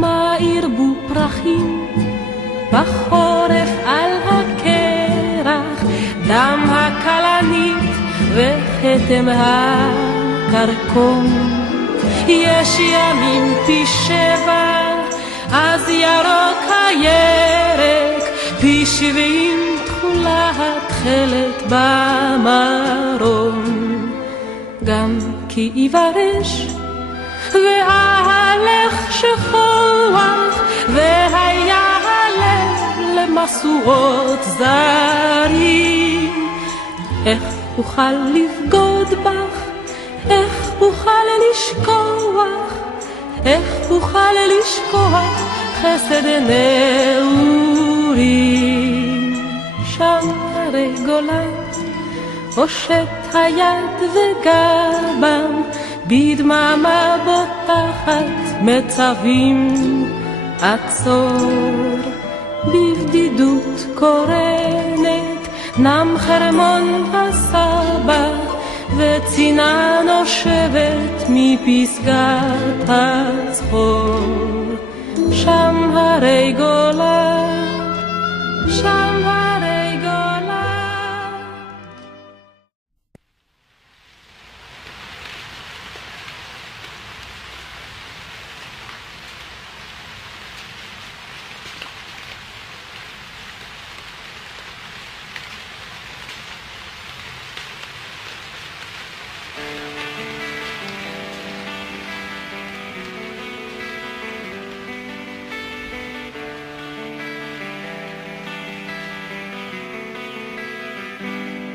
מה ירבו פרחים בחורף על הקרח, דם הכלנית וחתם הקרקום. יש ימים פי 7 אז ירוק הירק, פי 70 תכולה התכלת במרום. גם כי יברש וההלך שכוח והיה הלב למסורות זרים, איך אוכל לבגוד בך, איך אוכל לשכוח, איך אוכל לשכוח חסד נעורים. שם הרי גולן הושט היד וגבם, בדממה בוטחת מצבים עצור. בבדידות קורנת נם חרמון הסבא, וצינה נושבת מפסגת הצחור. שם הרי גולן, שם הרי גולן.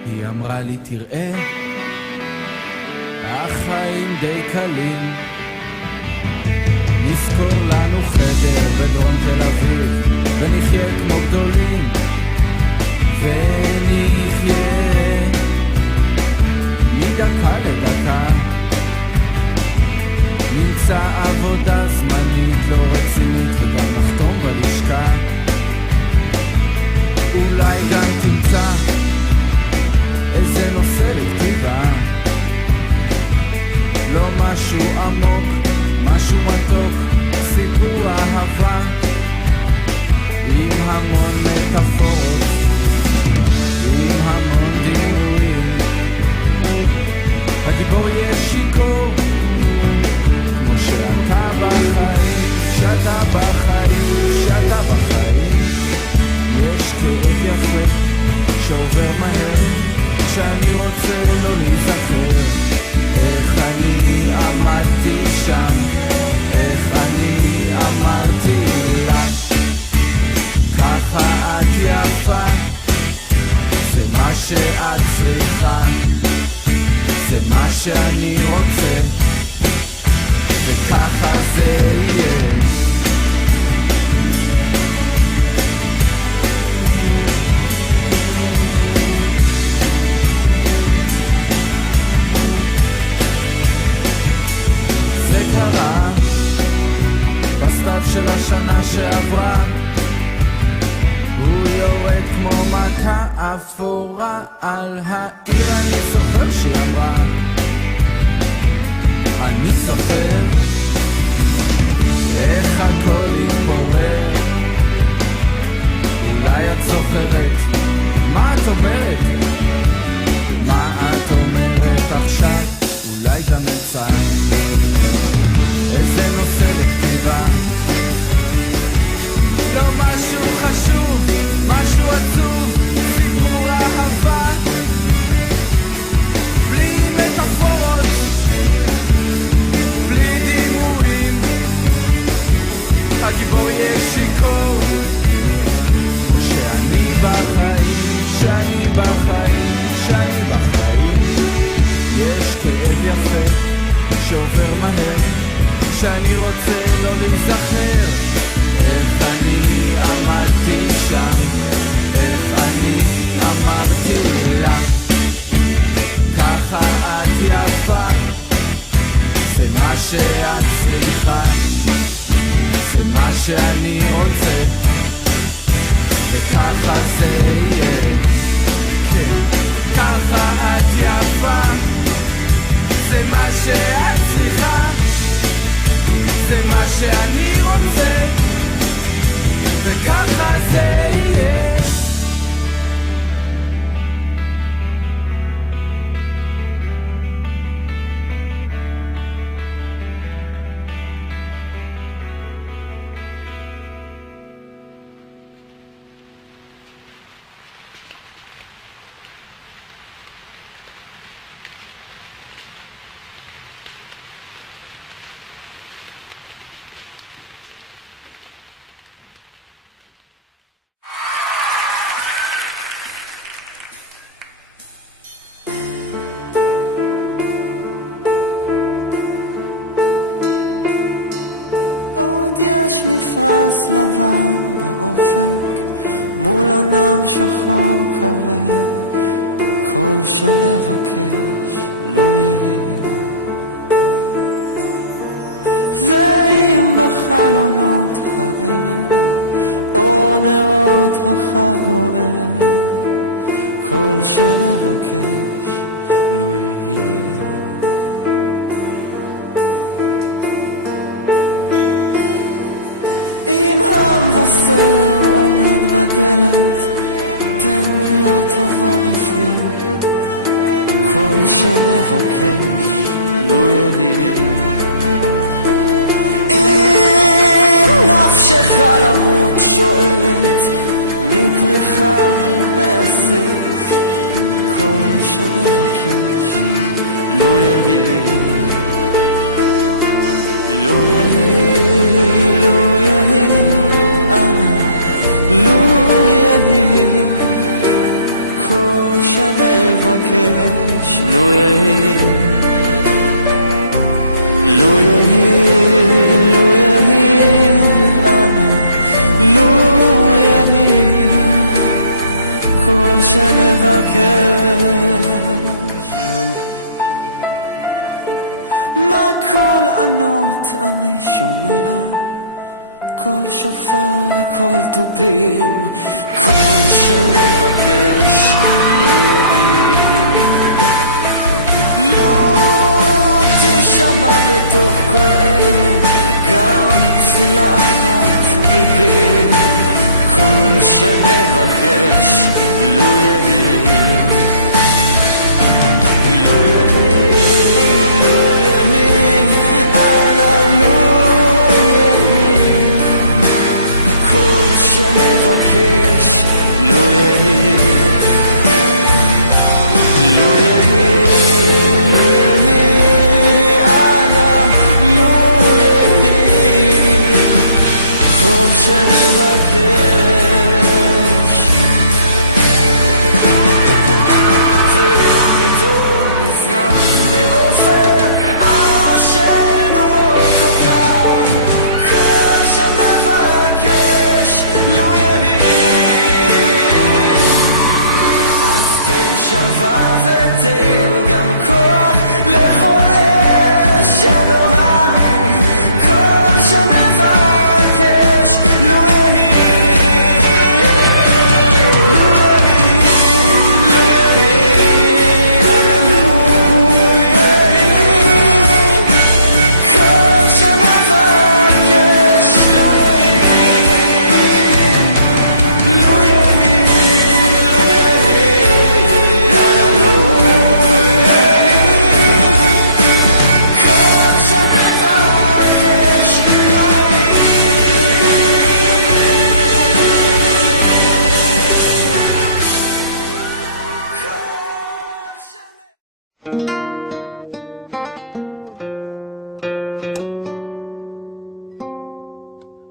היא אמרה לי תראה, החיים די קלים, נזכור לנו חדר בדרום תל אביב, ונחיה כמו גדולים, ונחיה מדקה לדקה, נמצא עבודה זמנית לא רצינית וגם נחתום בלשכה, אולי גם תמצא איזה נושא לכתיבה, לא משהו עמוק, משהו מתוק, סיפור אהבה עם המון מטאפורות, עם המון דימויים. הגיבור יהיה שיכור כמו שאתה בחיים, שאתה בחיים, שאתה בחיים. יש כאב יפה שעובר מהר, שאני רוצה לא להיזכר, איך אני עמדתי שם, איך אני אמרתי לה, ככה את יפה, זה מה שאת צריכה, זה מה שאני רוצה, וככה זה יהיה. קרה בסתיו של השנה שעברה, הוא יורד כמו מכה אפורה על העיר. אני זוכר שהיא אמרה, אני זוכר איך הכל יתפורר. אולי את זוכרת מה את אומרת, מה את אומרת עכשיו, אולי גם נצא איזה נושא לכתיבה, לא משהו חשוב, משהו עצוב, סיפור אהבה בלי מטאפורות, בלי דימויים. הגיבור יהיה שיכור כמו שאני בחיים, שאני בחיים, שאני בחיים. יש כאב יפה שעובר מהר, שאני רוצה לא להיזכר, איך אני עמדתי שם, איך אני אמרתי לה, ככה את יפה, זה מה שאת צריכה, זה מה שאני רוצה, וככה זה יהיה. כן, ככה את יפה, זה מה שאת צריכה, זה מה שאני רוצה,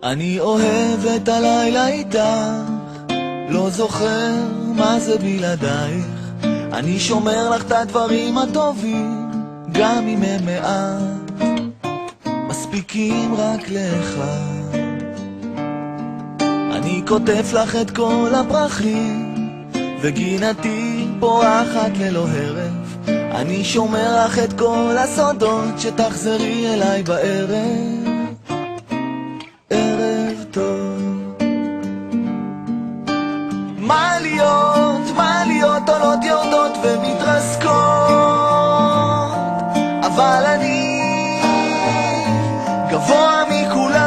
אני אוהב את הלילה איתך, לא זוכר מה זה בלעדייך. אני שומר לך את הדברים הטובים, גם אם הם מעט, מספיקים רק לך. אני כותב לך את כל הפרחים, וגינתי פורחת ללא הרף. אני שומר לך את כל הסודות, שתחזרי אליי בערב. ערב טוב. מה להיות עולות יורדות ומתרסקות, אבל אני גבוה מכולם.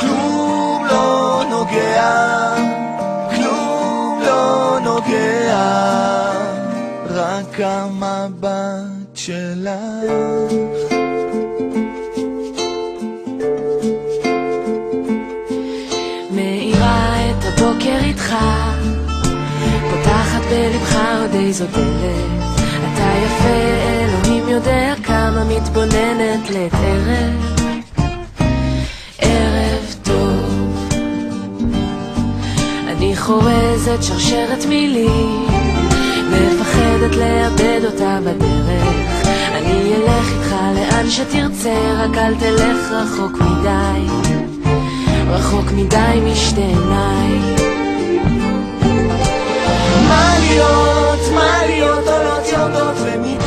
כלום לא נוגע, כלום לא נוגע, רק המבט שלך. מאירה את הבוקר איתך, פותחת בלבך עוד איזו דלת. אתה יפה, אלוהים יודע כמה, מתבוננת לעת ערב. ערב טוב. אני חורזת שרשרת מילים, מפחדת לאבד אותה בדרך. אני אלך איתך לאן שתרצה, רק אל תלך רחוק מדי, רחוק מדי משתי עיניי. מה להיות עולות יורדות ומתרסקות,